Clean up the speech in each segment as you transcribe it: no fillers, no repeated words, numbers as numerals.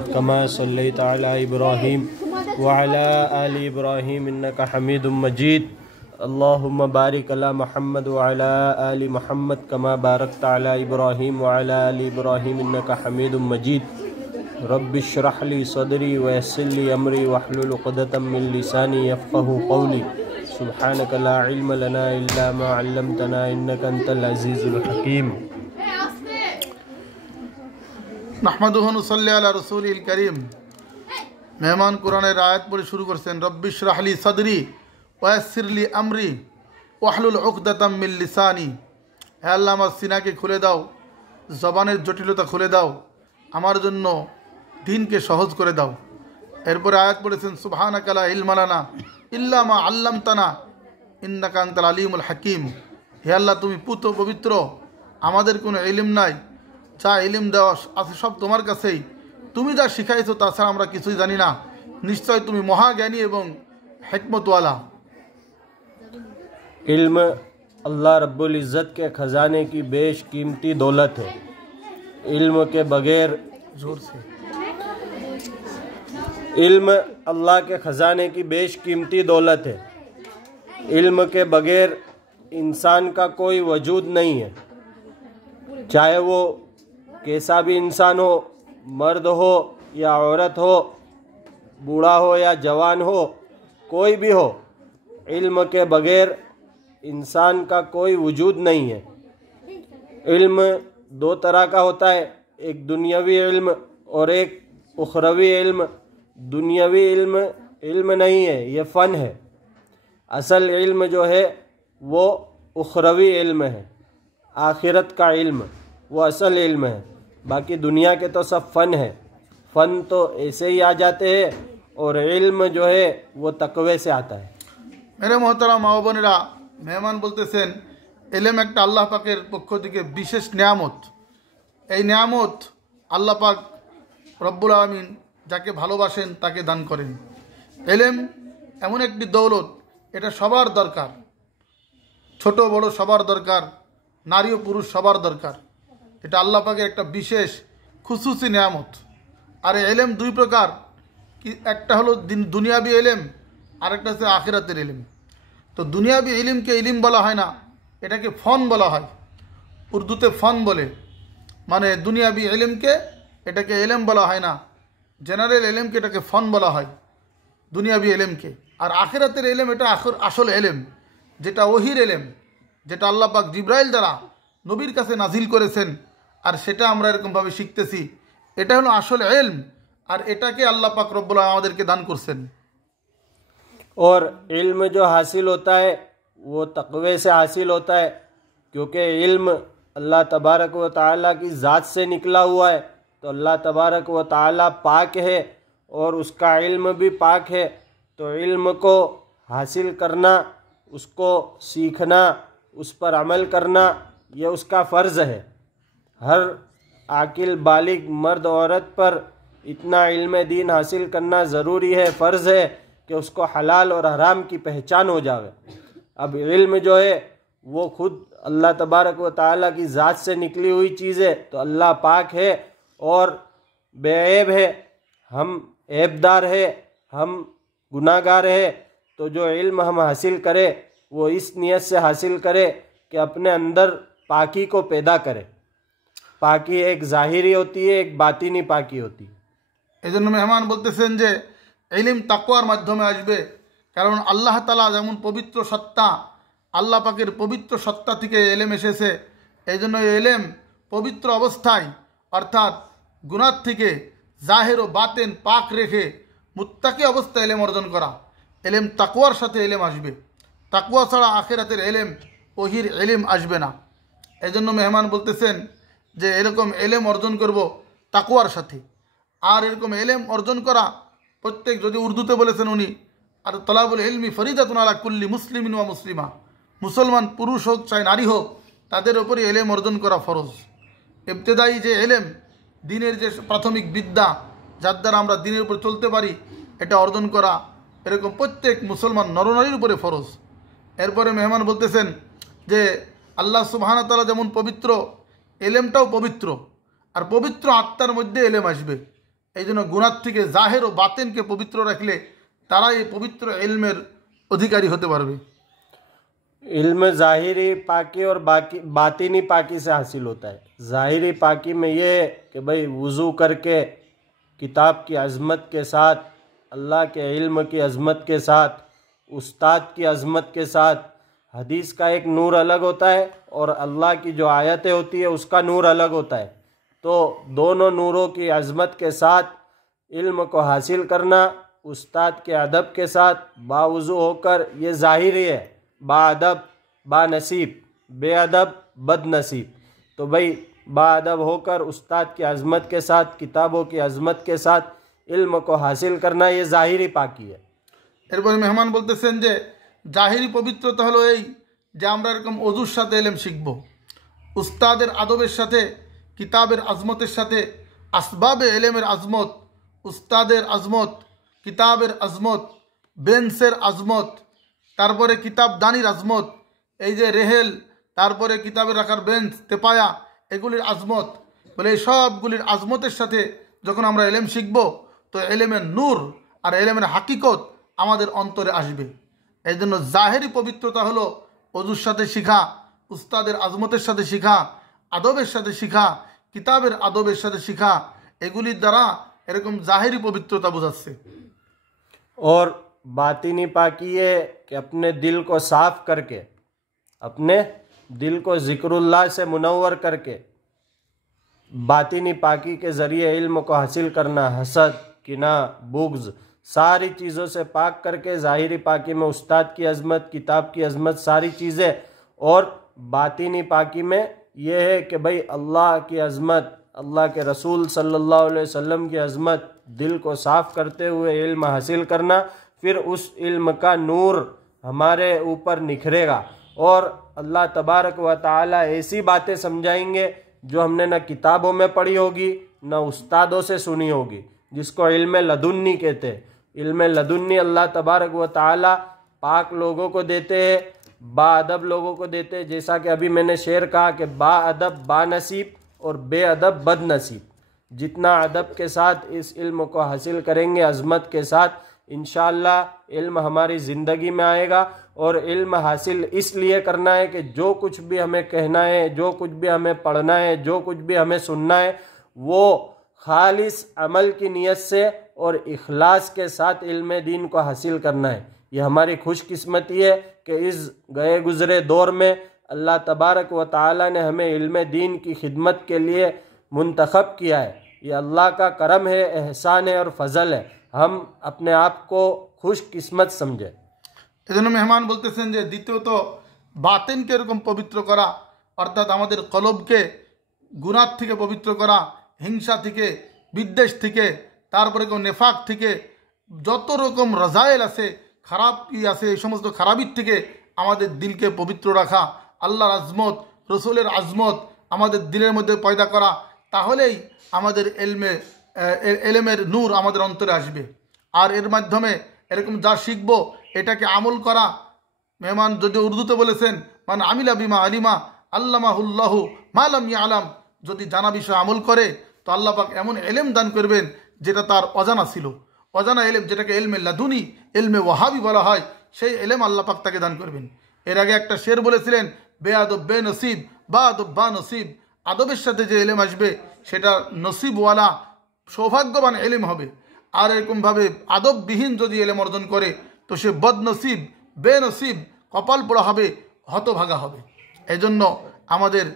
कमा सल्लैत अला इब्राहीम व अला आलि इब्राहीम इन्नका हमीदुम मजीद। अल्लाहुम्मा बारिक अला मुहम्मद व अला आलि मुहम्मद कमा बारकत अला इब्राहीम व अला आलि इब्राहीम इन्नका हमीदुम मजीद। रब्बि इश्रह ली सदरी व यस्सिर ली अमरी वहलुल उक़दतम मिन लिसानी यफ़क़हू क़ौली। सुब्हानक ला इल्म लना इल्ला मा अल्लमतना इन्नका अंतल अज़ीज़ुल हकीम। नहमदुहु नुसल्ली अला रसूलिल करीम। मेहमान कुरानेर आयत पढ़े शुरू करছেন रब्बि इश्रह ली सदरी व यस्सिर ली अमरी वाहलुल उक़दतम मिन लिसानी। হে আল্লাহ, আমার সিনাকে খুলে দাও, জবানের জটিলতা খুলে দাও, আমার জন্য দিনকে সহজ করে দাও। এরপরে আয়াত পড়েছেন সুবহানাকা লা ইলমা লানা ইল্লা মা আল্লামতানা ইন্নাকা আনতাল আলিমুল হাকিম। হে আল্লাহ, তুমি পুত পবিত্র, আমাদের কোনো ইলম নাই, যা ইলম দেওয়া আছে সব তোমার কাছেই, তুমি যা শিখাইছো তাছাড়া আমরা কিছুই জানি না, নিশ্চয় তুমি মহাজ্ঞানী এবং হিকমতওয়ালা। इल्म अल्लाह रब्बुल इज़्ज़त के ख़जाने की बेशकीमती दौलत है। इल्म के बग़ैर जोर से इल्म अल्लाह के ख़जाने की बेशकीमती दौलत है। इल्म के बग़ैर इंसान का कोई वजूद नहीं है, चाहे वो कैसा भी इंसान हो, मर्द हो या औरत हो, बूढ़ा हो या जवान हो, कोई भी हो, इल्म के बग़ैर इंसान का कोई वजूद नहीं है। इल्म दो तरह का होता है, एक दुनियावी इल्म और एक उखरवी इल्म। दुनियावी इल्म इल्म नहीं है, ये फ़न है। असल इल्म जो है वो उखरवी इल्म है, आखिरत का इल्म वो असल इल्म है। बाकी दुनिया के तो सब फ़न है। फ़न तो ऐसे ही आ जाते हैं और इल्म जो है वो तकवे से आता है। मेरे मोहतरम মা বোনেরা, মেহমান বলতেছেন এলেম একটা আল্লাহ পাকের পক্ষ থেকে বিশেষ নিয়ামত। এই নিয়ামত আল্লাহ পাক রব্বুল আলামিন যাকে ভালোবাসেন তাকে দান করেন। এলেম এমন একটি দৌলত, এটা সবার দরকার, ছোট বড় সবার দরকার, নারী ও পুরুষ সবার দরকার। এটা আল্লাহ পাকের একটা বিশেষ খুসুসি নিয়ামত। আর এই এলেম দুই প্রকার, একটা হলো দুনিয়াবি এলেম, আরেকটা হচ্ছে আখিরাতের এলেম। তো দুনিয়াবি ইলিমকে ইলিম বলা হয় না, এটাকে ফন বলা হয়। উর্দুতে ফন বলে, মানে দুনিয়াবি ইলিমকে এটাকে এলেম বলা হয় না, জেনারেল এলেমকে এটাকে ফন বলা হয়, দুনিয়াবি এলেমকে। আর আখিরাতের এলেম এটা আসল এলেম, যেটা ওহির এলেম, যেটা আল্লাহ পাক জিব্রাইল দ্বারা নবীর কাছে নাজিল করেছেন, আর সেটা আমরা এরকমভাবে শিখতেছি। এটা হলো আসল এলম, আর এটাকে আল্লাহ পাক রব্বুল আলামিন আমাদেরকে দান করছেন। और इल्म जो हासिल होता है वो तक़वे से हासिल होता है, क्योंकि इल्म अल्लाह तबारक व तआला की ज़ात से निकला हुआ है। तो अल्लाह तबारक व तआला पाक है और उसका इल्म भी पाक है। तो इल्म को हासिल करना, उसको सीखना, उस पर अमल करना, यह उसका फ़र्ज़ है। हर आकिल बालिग मर्द औरत पर इतना इल्म दीन हासिल करना ज़रूरी है, फ़र्ज़ है कि उसको हलाल और हराम की पहचान हो जावे। अब इल्म जो है वो खुद अल्लाह तबारक व तआला की ज़ात से निकली हुई चीज़ है। तो अल्लाह पाक है और बेऐब है, हम ऐबदार है, हम गुनाहगार है। तो जो इल्म हम हासिल करें वो इस नियत से हासिल करे कि अपने अंदर पाकी को पैदा करे। पाकी एक ज़ाहिरी होती है, एक बातिनी पाकी होती है। এজন্য মেহমান বলতেছেন যে ইলম তাকওয়ার মাধ্যমে আসবে, কারণ আল্লাহ তাআলা যেমন পবিত্র সত্তা, আল্লাহ পাকের পবিত্র সত্তা থেকে এলেম এসেছে। এই জন্য এলেম পবিত্র অবস্থায়, অর্থাৎ গুনাহ থেকে জাহির ও বাতেন পাক রেখে মুত্তাকি অবস্থায় এলেম অর্জন করা। এলেম তাকওয়ার সাথে এলেম আসবে, তাকওয়া ছাড়া আখিরাতের এলেম ওহির এলেম আসবে না। এই জন্য মেহমান বলতেছেন যে এরকম এলেম অর্জন করব তাকওয়ার সাথে। আর এরকম এলেম অর্জন করা প্রত্যেক, যদি উর্দুতে বলেছেন উনি, আর তলাবুল ইলমি ফরিদাতুন আলা কুল্লি মুসলিমিন ওয়া মুসলিমা, মুসলমান পুরুষ হোক চাই নারী হোক, তাদের উপরই এলেম অর্জন করা ফরজ। ইবতেদায়ী যে এলেম, দিনের যে প্রাথমিক বিদ্যা, যার দ্বারা আমরা দিনের উপর চলতে পারি, এটা অর্জন করা এরকম প্রত্যেক মুসলমান নরনারীর উপরে ফরজ। এরপরে মেহমান বলতেছেন যে আল্লাহ সুবহানাহু ওয়া তাআলা যেমন পবিত্র, এলেমটাও পবিত্র, আর পবিত্র আত্মার মধ্যে এলেম আসবে। এই জন্য গুনার থেকে জাহের ও বাতেনকে পবিত্র রাখলে তারা এই পবিত্র ইলমের অধিকারী হতে পারবে। इल्म ज़ाहिरी पाकी और बाकी बातिनी पाकी से हासिल होता है। ज़ाहिरी पाकी में ये है कि भाई वज़ू करके किताब की अज़मत के साथ, अल्लाह के इल्म की अज़मत के साथ, उस्ताद की अज़मत के साथ, हदीस का एक नूर अलग होता है और अल्लाह की जो आयतें होती है उसका नूर अलग होता है। तो दोनों नूरों की अज़मत के साथ इल्म को हासिल करना उस्ताद के अदब के साथ बावज़ू होकर, ये ज़ाहिरी है। बाअदब बानसीब, बेअदब बदनसीब। तो भाई बाअदब होकर उस्ताद की अज़मत के साथ, किताबों की अज़मत के साथ इल्म को हासिल करना, ये ज़ाहिरी पाकी है। এরপরে মেহমান বলতেছেন যে জাহিরি পবিত্রতা হলো এই যে আমরা এরকম অজুর সাথে এলেম শিখব, উস্তাদের আদবের সাথে, কিতাবের আজমতের সাথে, আসবাবে এলেমের আজমত, উস্তাদের আজমত, কিতাবের আজমত, বেঞ্চের আজমত, তারপরে কিতাব দানির আজমত, এই যে রেহেল, তারপরে কিতাবের রাখার বেঞ্চ, তেপায়া, এগুলির আজমত, বলে এই সবগুলির আজমতের সাথে যখন আমরা এলেম শিখব তো এলেমের নূর আর এলেমের হাকিকত আমাদের অন্তরে আসবে। এই জন্য জাহেরি পবিত্রতা হলো অজুর সাথে শিখা, উস্তাদের আজমতের সাথে শিখা, আদবের সাথে শিখা, কিতাবের আদবের সাথে শিখা, এগুলির দ্বারা এরকম জাহেরি পবিত্রতা বোঝাচ্ছে। और बातिनी पाकी ये कि अपने दिल को साफ करके, अपने दिल को ज़िक्रुल्लाह से मुनव्वर करके बातिनी पाकी के ज़रिए इल्म को हासिल करना, हसद, किना, बुग़्ज़, सारी चीज़ों से पाक करके ज़ाहिरी पाकी में उस्ताद की अज़मत, किताब की अज़मत, सारी चीज़ें, और बातिनी पाकी में ये है कि भाई अल्लाह की अज़मत, अल्लाह के रसूल सल्लल्लाहु अलैहि वसल्लम की अज़मत, दिल को साफ़ करते हुए इल्म हासिल करना, फिर उस इल्म का नूर हमारे ऊपर निखरेगा और अल्लाह तबारक व ताला ऐसी बातें समझाएंगे जो हमने न किताबों में पढ़ी होगी न उस्तादों से सुनी होगी, जिसको इल्म लदुन्नी कहते हैं। इल्म लदुन्नी अल्लाह तबारक व ताला पाक लोगों को देते हैं, बाअदब लोगों को देते हैं। जैसा कि अभी मैंने शेर कहा कि बाअदब बानसीब और बेअदब बदनसीब। जितना अदब के साथ इस इल्म को हासिल करेंगे, अज़मत के साथ, इंशाअल्लाह इल्म हमारी ज़िंदगी में आएगा। और इल्म हासिल इसलिए करना है कि जो कुछ भी हमें कहना है, जो कुछ भी हमें पढ़ना है, जो कुछ भी हमें सुनना है, वो खालिस अमल की नीयत से और इखलास के साथ इल्म दीन को हासिल करना है। ये हमारी खुशकिस्मती है कि इस गए गुज़रे दौर में अल्लाह तबारक व ताला ने हमें इल्म दीन की खिदमत के लिए मुंतखब किया है। ये अल्लाह का करम है, एहसान है और फजल है। हम अपने आप को खुशकिस्मत समझे। এজন্য মেহমান বলতেছেন যে দ্বিতীয়ত বাতেনকে এরকম পবিত্র করা, অর্থাৎ আমাদের কলবকে গুনাহ থেকে পবিত্র করা, হিংসা থেকে, বিদ্বেষ থেকে, তারপরে কেউ নেফাক থেকে, যত রকম রাজায়েল আছে, খারাপ আছে, এই সমস্ত খারাপির থেকে আমাদের দিলকে পবিত্র রাখা, আল্লাহর আজমত, রসুলের আজমত আমাদের দিলের মধ্যে পয়দা করা, তাহলেই আমাদের এলেমের নূর আমাদের অন্তরে আসবে। আর এর মাধ্যমে এরকম যা শিখব এটাকে আমল করা। মেহমান যদি উর্দুতে বলেছেন, মানে আমিলা বিমা আলিমা আল্লামাহুল্লাহু মালাম ইয়ালাম, যদি জানা বিষয় আমল করে তো আল্লাহ পাক এমন এলেম দান করবেন যেটা তার অজানা ছিল। অজানা এলেম, যেটাকে এলমে লাদুনি, এলমে ওয়াহাবি বলা হয়, সেই এলেম আল্লাহ পাক তাকে দান করবেন। এর আগে একটা শের বলেছিলেন, বেআদব বে নসিব বা আদব বা নসিব, আদবের সাথে যে এলেম আসবে সেটা নসিবওয়ালা, সৌভাগ্যবান এলেম হবে। আর এরকমভাবে আদববিহীন যদি এলেম অর্জন করে তো সে বদনসিব, বেনসিব, কপাল পোড়া হবে, হতভাগা হবে। এই জন্য আমাদের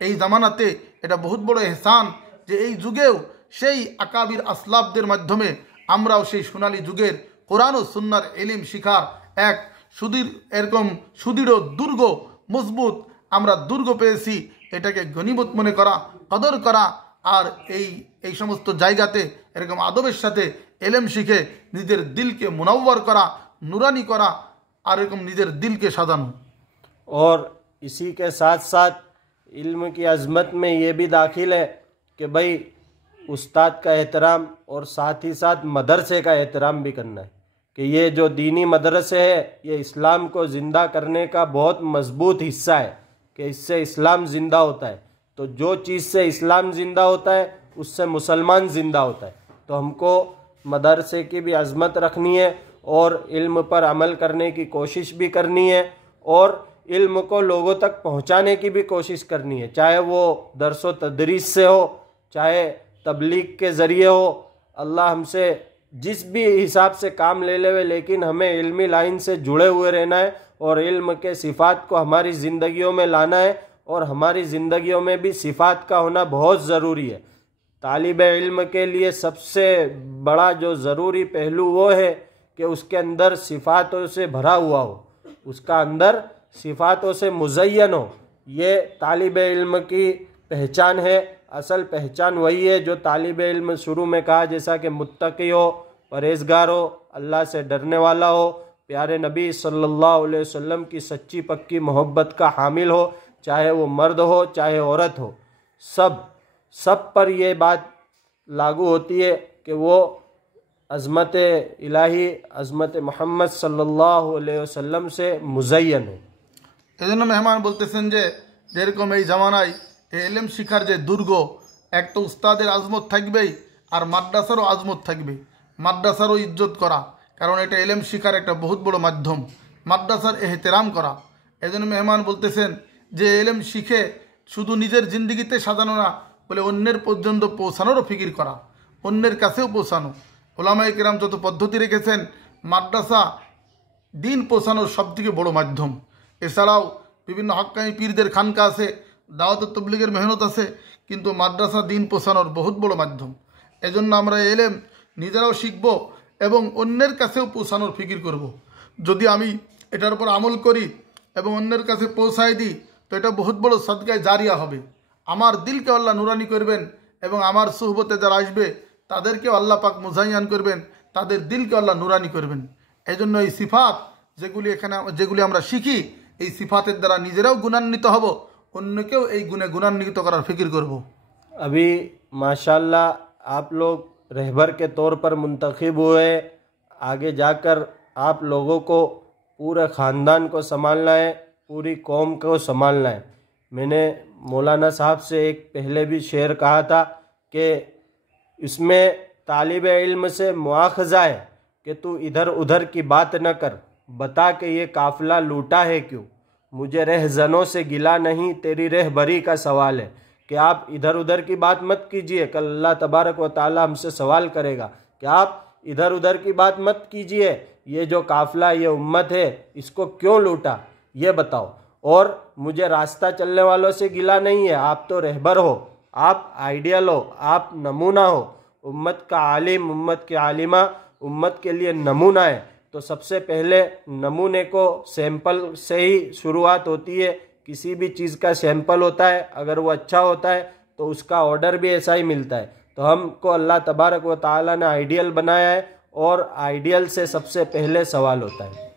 এই জামানাতে এটা বহুত বড় এহসান যে এই যুগেও সেই আকাবির আসলাবদের মাধ্যমে আমরাও সেই সোনালী যুগের কোরআন ও সুন্নাহর ইলম শিখার এক এরকম সুদৃঢ় দুর্গ, মজবুত আমরা দুর্গ পেয়েছি। এটাকে গনিমত মনে করা, কদর করা, আর এই সমস্ত জায়গাতে এরকম আদবের সাথে এলেম শিখে নিজের দিলকে মুনাওয়ার করা, নুরানি করা, আর এরকম নিজের দিলকে সাজানো। और इसी के साथ साथ इल्म की अज़मत में ये भी दाखिल है कि भाई उस्ताद का एहतराम और साथ ही साथ मदरसे का एहतराम भी करना है कि ये जो दीनी मदरसे है ये इस्लाम को ज़िंदा करने का बहुत मजबूत हिस्सा है कि इससे इस्लाम ज़िंदा होता है। तो जो चीज़ से इस्लाम ज़िंदा होता है उससे मुसलमान ज़िंदा होता है। तो हमको मदरसे की भी अज़मत रखनी है और इल्म पर अमल करने की कोशिश भी करनी है और इल्म को लोगों तक पहुंचाने की भी कोशिश करनी है, चाहे वो दरसो तदरीस से हो, चाहे तबलीग के ज़रिए हो। अल्लाह हमसे जिस भी हिसाब से काम ले लेवे, लेकिन हमें इल्मी लाइन से जुड़े हुए रहना है और इल्म के सिफ़ात को हमारी ज़िंदगियों में लाना है और हमारी ज़िंदगियों में भी सिफ़ात का होना बहुत ज़रूरी है। तालिब इल्म के लिए सबसे बड़ा जो ज़रूरी पहलू वो है कि उसके अंदर सिफ़ातों से भरा हुआ हो, उसका अंदर सिफ़ातों से मुज़य्यन हो। ये तालिब इल्म की पहचान है। असल पहचान वही है जो तालिब इल्म शुरू में कहा, जैसा कि मुत्तकी हो, परहेज़गार हो, अल्लाह से डरने वाला हो, प्यारे नबी सल्लल्लाहु अलैहि वसल्लम की सच्ची पक्की मोहब्बत का हामिल हो, चाहे वो मर्द हो चाहे औरत हो। सब पर ये बात लागू होती है कि वो अज़मत इलाही, अज़मत मोहम्मद सल्लल्लाहु अलैहि वसल्लम से मुज़य्यन हो। এজন্য মেহমান বলতেছেন যে যেরকম এই জামানায় এই এলেম শিখার যে দুর্গ, এক তো উস্তাদের আজমত থাকবেই আর মাদ্রাসারও আজমত থাকবে। মাদ্রাসারও ইজ্জত করা, কারণ এটা এলেম শিখার একটা বহুত বড় মাধ্যম। মাদ্রাসার এহতেরাম করা। এজন্য মেহমান বলতেছেন যে এলেম শিখে শুধু নিজের জিন্দিগিতে সাজানো না, বলে অন্যের পর্যন্ত পৌঁছানোরও ফিকির করা, অন্যের কাছেও পৌঁছানো। ওলামায়ে কেরাম যত পদ্ধতি রেখেছেন, মাদ্রাসা দিন পৌঁছানোর সবথেকে বড় মাধ্যম। এছাড়াও বিভিন্ন হক্কানি পীরদের খানকা আছে, দাওয়াত তবলিগের মেহনত আছে, কিন্তু মাদ্রাসা দিন পৌঁছানোর বহুত বড় মাধ্যম। এজন্য আমরা এলেম নিজেরাও শিখব এবং অন্যের কাছেও পৌঁছানোর ফিকির করব। যদি আমি এটার উপর আমল করি এবং অন্যের কাছে পৌঁছায় দিই, তো এটা বহুত বড় সদকায়ে জারিয়া হবে। আমার দিলকে আল্লাহ নুরানি করবেন এবং আমার সুহবতে যারা আসবে তাদেরকেও আল্লাহ পাক মুজাইয়ান করবেন, তাদের দিলকে আল্লাহ নুরানি করবেন। এই জন্য এই সিফাত যেগুলি আমরা শিখি, এই সিফাতের দ্বারা নিজেরাও গুণান্বিত হব, অন্যকেও এই গুণে গুণান্বিত করার ফিকির করব। अभी माशाल्लाह आप लोग रहबर के तौर पर मुंतखब हुए, आगे जाकर आप लोगों को पूरे ख़ानदान को संभालना है, पूरी कौम को संभालना है। मैंने मौलाना साहब से एक पहले भी शेर कहा था कि इसमें तालिब इल्म से मुआखज़ा है कि तू इधर उधर की बात न कर, बता कि ये काफ़िला लूटा है क्यों, मुझे रहज़नों से गिला नहीं, तेरी रहबरी का सवाल है। कि आप इधर उधर की बात मत कीजिए, कल अल्लाह तबारक व ताला हमसे सवाल करेगा कि आप इधर उधर की बात मत कीजिए, ये जो काफ़िला, ये उम्मत है, इसको क्यों लूटा ये बताओ। और मुझे रास्ता चलने वालों से गिला नहीं है, आप तो रहबर हो, आप आइडियल हो, आप नमूना हो, उम्मत का आलिम, उम्मत के आलिमा, उम्मत के लिए नमूना है। तो सबसे पहले नमूने को सैंपल से ही शुरुआत होती है। किसी भी चीज़ का सैंपल होता है, अगर वो अच्छा होता है तो उसका ऑर्डर भी ऐसा ही मिलता है। तो हमको अल्लाह तबारक व ताला ने आइडियल बनाया है और आइडियल से सबसे पहले सवाल होता है।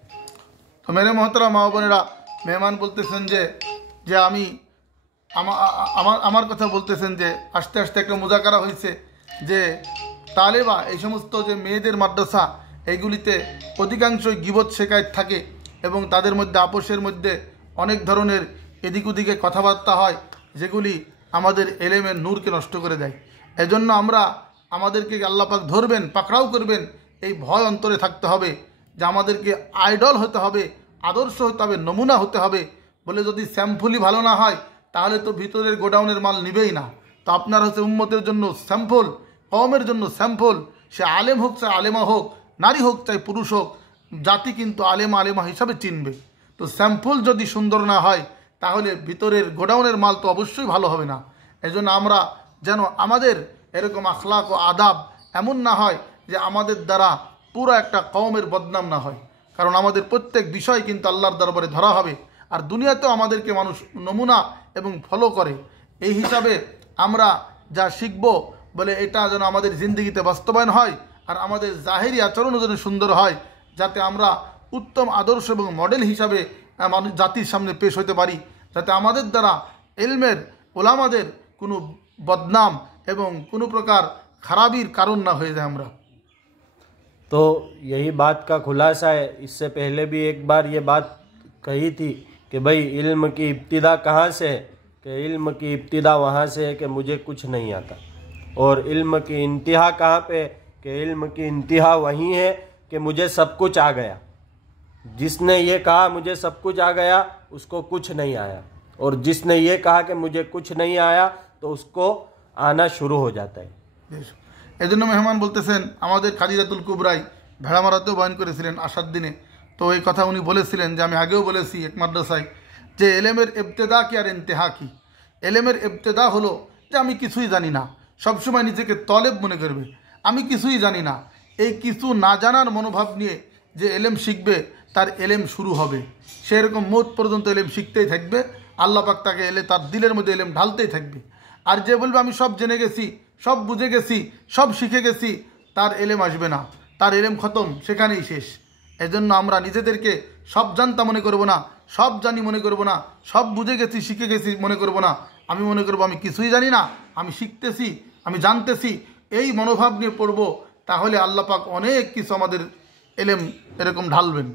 तो मेरे मोहतरम মা বোনেরা, মেহমান বলতেছেন যে আমি আমার কথা বলতেছেন যে আস্তে আস্তে একটা মুজাকারা হয়েছে যে তালেবা এই সমস্ত যে মেয়েদের মাদ্রাসা, এইগুলিতে অধিকাংশই গিবত শেখায়ত থাকে এবং তাদের মধ্যে আপোষের মধ্যে অনেক ধরনের এদিক ওদিকে কথাবার্তা হয়, যেগুলি আমাদের এলেমের নূরকে নষ্ট করে দেয়। এজন্য আমাদেরকে আল্লাহ পাক ধরবেন, পাকড়াও করবেন, এই ভয় অন্তরে থাকতে হবে যে আমাদেরকে আইডল হতে হবে, আদর্শ হতে হবে, নমুনা হতে হবে। বলে যদি স্যাম্পলই ভালো না হয় তাহলে তো ভিতরের গোডাউনের মাল নিবেই না। তো আপনার হচ্ছে উম্মতের জন্য স্যাম্পল, কওমের জন্য স্যাম্পল। সে আলেম হোক চাই আলেমা হোক, নারী হোক চাই পুরুষ হোক, জাতি কিন্তু আলেমা হিসাবে চিনবে। তো স্যাম্পল যদি সুন্দর না হয় তাহলে ভিতরের গোডাউনের মাল তো অবশ্যই ভালো হবে না। এজন্য আমরা যেন আমাদের এরকম আখলাক ও আদাব এমন না হয় যে আমাদের দ্বারা পুরো একটা কওমের বদনাম না হয়। কারণ আমাদের প্রত্যেক বিষয় কিন্তু আল্লাহর দরবারে ধরা হবে, আর দুনিয়াতেও আমাদেরকে মানুষ নমুনা এবং ফলো করে। এই হিসাবে আমরা যা শিখব, বলে এটা যেন আমাদের জিন্দগিতে বাস্তবায়ন হয়, আর আমাদের জাহেরি আচরণও যেন সুন্দর হয়, যাতে আমরা উত্তম আদর্শ এবং মডেল হিসাবে জাতির সামনে পেশ হতে পারি, যাতে আমাদের দ্বারা ইলমের ওলামাদের কোনো বদনাম এবং কোনো প্রকার খারাপির কারণ না হয়ে যায় আমরা। तो यही बात का खुलासा है। इससे पहले भी एक बार ये बात कही थी कि भाई इल्म की इब्तिदा कहाँ से है, कि इल्म की इब्तिदा वहाँ से है कि मुझे कुछ नहीं आता। और इल्म की इंतहा कहाँ पे? कि इल्म की इंतहा वहीं है कि मुझे सब कुछ आ गया। जिसने ये कहा मुझे सब कुछ आ गया, उसको कुछ नहीं आया, और जिसने ये कहा कि मुझे कुछ नहीं आया, तो उसको आना शुरू हो जाता है। এই জন্য মেহমান বলতেছেন আমাদের খাদিজাতুল কুবরাই ভেড়ামারাতেও বয়ান করেছিলেন আসার দিনে। তো এই কথা উনি বলেছিলেন যে আমি আগেও বলেছি এক মাদ্রাসায় যে এলেমের ইবতেদা কি আর ইন্তেহা কি। এলেমের ইবতেদা হলো যে আমি কিছুই জানি না, সবসময় নিজেকে তলেব মনে করবে, আমি কিছুই জানি না। এই কিছু না জানার মনোভাব নিয়ে যে এলেম শিখবে তার এলেম শুরু হবে, সে এরকম মৌত পর্যন্ত এলেম শিখতেই থাকবে। আল্লাহ পাক তাকে তার দিলের মধ্যে এলেম ঢালতেই থাকবে। আর যে বলবে আমি সব জেনে গেছি, সব বুঝে গেছি, সব শিখে গেছি, তার এলেম আসবে না, তার এলেম খতম, সেখানেই শেষ। এজন্য আমরা নিজেদেরকে সব জানতা মনে করব না, সব জানি মনে করব না, সব বুঝে গেছি শিখে গেছি মনে করব না। আমি মনে করব আমি কিছুই জানি না, আমি শিখতেছি, আমি জানতেছি। এই মনোভাব নিয়ে পড়ব, তাহলে আল্লাহ পাক অনেক কিছু আমাদের এলেম এরকম ঢালবেন।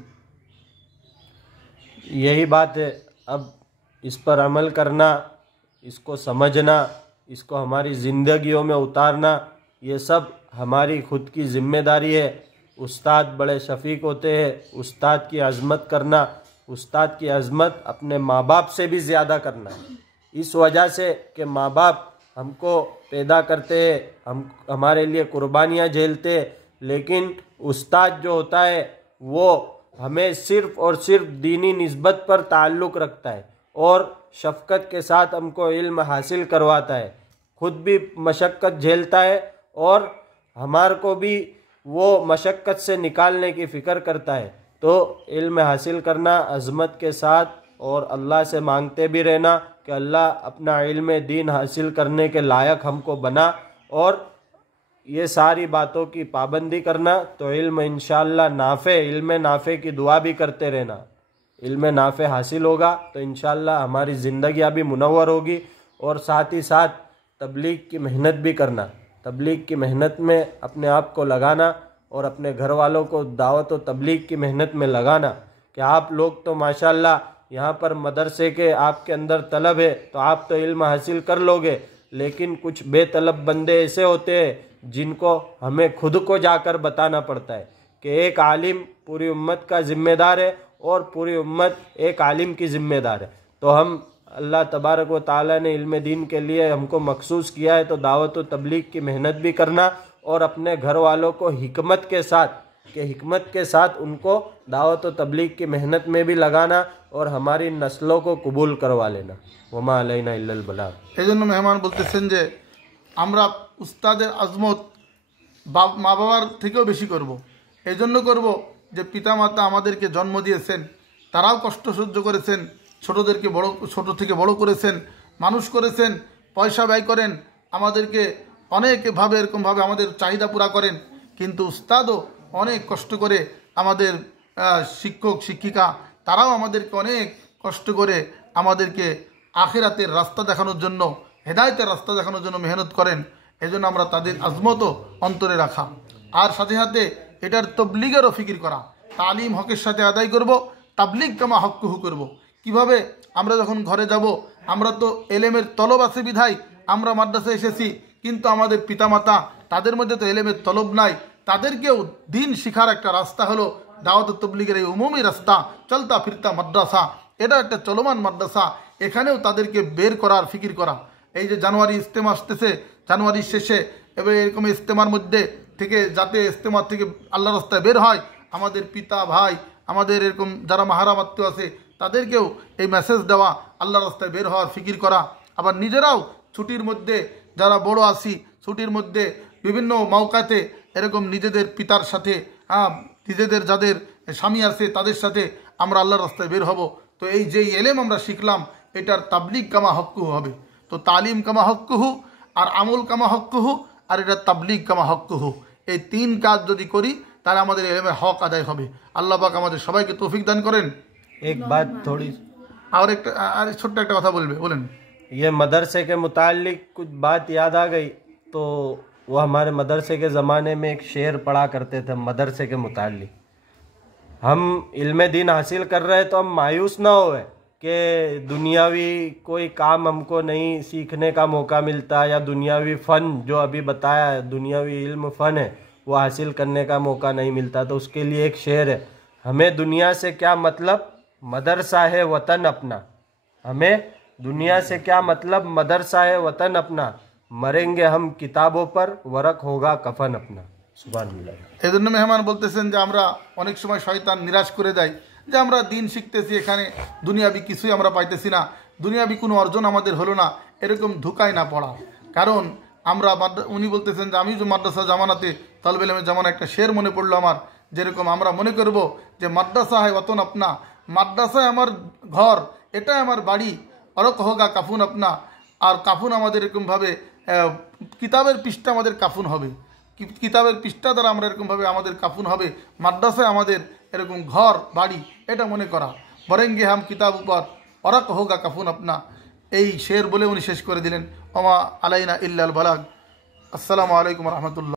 यही बात है। अब इस पर अमल करना, इसको समझना, इसको हमारी ज़िंदगियों में उतारना, ये सब हमारी खुद की ज़िम्मेदारी है। उस्ताद बड़े शफ़ीक होते हैं। उस्ताद की अज़मत करना, उस्ताद की अज़मत अपने माँ बाप से भी ज़्यादा करना, इस वजह से कि माँ बाप हमको पैदा करते हैं, हम हमारे लिए कुर्बानियाँ झेलते हैं, लेकिन उस्ताद जो होता है वो हमें सिर्फ़ और सिर्फ दीनी निस्बत पर ताल्लुक़ रखता है और शफ़क़त के साथ हमको इल्म हासिल करवाता है। खुद भी मशक्क़त झेलता है और हमारे को भी वो मशक्क़त से निकालने की फ़िक्र करता है। तो इल्म हासिल करना अज़मत के साथ, और अल्लाह से मांगते भी रहना कि अल्लाह अपना इल्म दीन हासिल करने के लायक हमको बना, और ये सारी बातों की पाबंदी करना। तो इल्म इंशाअल्लाह नाफ़े, इल्म नाफ़े की दुआ भी करते रहना। इल्म नाफ़े हासिल होगा तो इंशाअल्लाह हमारी ज़िंदगियाँ भी मुनव्वर होगी, और साथ ही साथ तबलीग की मेहनत भी करना। तबलीग की मेहनत में अपने आप को लगाना और अपने घर वालों को दावत व तबलीग की मेहनत में लगाना। कि आप लोग तो माशाअल्लाह यहाँ पर मदरसे के आपके अंदर तलब है तो आप तो इल्म हासिल कर लोगे, लेकिन कुछ बेतलब बंदे ऐसे होते हैं जिनको हमें खुद को जाकर बताना पड़ता है कि एक आलिम पूरी उम्मत का ज़िम्मेदार है और पूरी उम्मत एक आलिम की ज़िम्मेदार है। तो हम अल्लाह तबारक व ताला ने इल्म दीन के लिए हमको मखसूस किया है, तो दावत व तबलीग की मेहनत भी करना और अपने घर वालों को हिकमत के साथ उनको दावत व तबलीग की मेहनत में भी लगाना और हमारी नस्लों को कबूल करवा लेना। वमा अलैना इल्लल बलाग। এই জন্য মেহমান বলতেছেন যে আমরা উস্তাদের আজমত মা বাবার থেকেও বেশি করব। এই জন্য করব যে পিতামাতা আমাদেরকে জন্ম দিয়েছেন, তারাও কষ্ট সহ্য করেছেন, ছোট থেকে বড় করেছেন, মানুষ করেছেন, পয়সা ব্যয় করেন, আমাদেরকে অনেকভাবে এরকমভাবে আমাদের চাহিদা পুরা করেন। কিন্তু উস্তাদও অনেক কষ্ট করে, আমাদের শিক্ষক শিক্ষিকা তারাও আমাদেরকে অনেক কষ্ট করে আমাদেরকে আখিরাতের রাস্তা দেখানোর জন্য, হেদায়েতের রাস্তা দেখানোর জন্য মেহনত করেন। এজন্য আমরা তাদের আজমতও অন্তরে রাখা, আর সাথে সাথে এটার তবলিগেরও ফিকির করা। তালিম হকের সাথে আদায় করব, তাবলিগ কামা হক্কুহু করব। কিভাবে? আমরা যখন ঘরে যাব, আমরা তো এলেমের তলব আছে বিধায় আমরা মাদ্রাসায় এসেছি, কিন্তু আমাদের পিতামাতা তাদের মধ্যে তো এলেমের তলব নাই। তাদেরকেও দিন শিখার একটা রাস্তা হলো দাওয়াত তবলিগের এই উমুমি রাস্তা, চলতা ফিরতা মাদ্রাসা। এটা একটা চলমান মাদ্রাসা, এখানেও তাদেরকে বের করার ফিকির করা। এই যে জানুয়ারি ইজতেমা আসতেছে, জানুয়ারির শেষে এবার এরকম ইজতেমার মধ্যে থেকে যাতে ইজতেমার থেকে আল্লাহ রাস্তায় বের হয়, আমাদের পিতা ভাই, আমাদের এরকম যারা মাহারাম আত্মীয় আছে তাদেরকেও এই মেসেজ দেওয়া, আল্লাহ রাস্তায় বের হওয়ার ফিকির করা। আবার নিজেরাও ছুটির মধ্যে যারা বড় আসি, ছুটির মধ্যে বিভিন্ন মৌকাতে এরকম নিজেদের পিতার সাথে, নিজেদের যাদের স্বামী আছে তাদের সাথে আমরা আল্লাহর রাস্তায় বের হব। তো এই যেই এলেম আমরা শিখলাম এটার তাবলিগ কামা হক্কুহু হবে। তো তালিম কামা হক্কুহু, আর আমল কামা হক্কুহু, আর এটা তাবলিগ কামা হক্কুহু। এই তিন কাজ যদি করি তাহলে আমাদের এলেমের হক আদায় হবে। আল্লাহ পাক আমাদের সবাইকে তৌফিক দান করেন। एक बात थोड़ी আর ছোট্ট একটা কথা বলেন। ये मदरसे के मुतालिक कुछ बात याद आ गई, तो वो हमारे मदरसे के ज़माने में एक शेर पढ़ा करते थे मदरसे के मुतालिक। हम इल्म दीन हासिल कर रहे हैं तो हम मायूस ना होए कि दुनियावी कोई काम हमको नहीं सीखने का मौका मिलता, या दुनियावी फ़न जो अभी बताया है, दुनियावी इल्म फ़न है वो हासिल करने का मौका नहीं मिलता, तो उसके लिए एक शेर है, हमें दुनिया से क्या मतलब, मदरसा है वतन अपना। हमें दुनिया से क्या मतलब, मदरसा है वतन अपना। मरेंगे हम किताबों पर, वरक होगा कफन अपना। সুবহানাল্লাহ। এই জন্য মেহমান বলতেছেন যে আমরা অনেক সময় শয়তান নিরাশ করে দেয় যে আমরা দিন শিখতেছি, এখানে দুনিয়াবি কিছুই আমরা পাইতেছি না, দুনিয়াবি কোনো অর্জন আমাদের হলো না, এরকম ধোঁকায় না পড়া। কারণ আমরা উনি বলতেছেন যে আমি যে মাদ্রাসা জামানাতে তালবে ইলমের জামানা একটা শের মনে পড়লো আমার, যেরকম আমরা মনে করব যে মাদ্রাসা হয় ওতন আপনা, মাদ্রাসায় আমার ঘর, এটাই আমার বাড়ি, অরক হোগা কাফুন আপনা। আর কাফুন আমাদের এরকমভাবে কিতাবের পৃষ্ঠা আমাদের কাফুন হবে, কিতাবের পৃষ্ঠা দ্বারা আমরা এরকমভাবে আমাদের কাফুন হবে, মাদ্রাসায় আমাদের এরকম ঘর বাড়ি, এটা মনে করা। বরেঙ্গে হাম কিতাব উপর অরক হোগা কাফুন আপনা, এই শের বলে উনি শেষ করে দিলেন। ওমা আলাইনা ইল্লাল বালাগ। আসসালামু আলাইকুম রহমতুল্লাহ।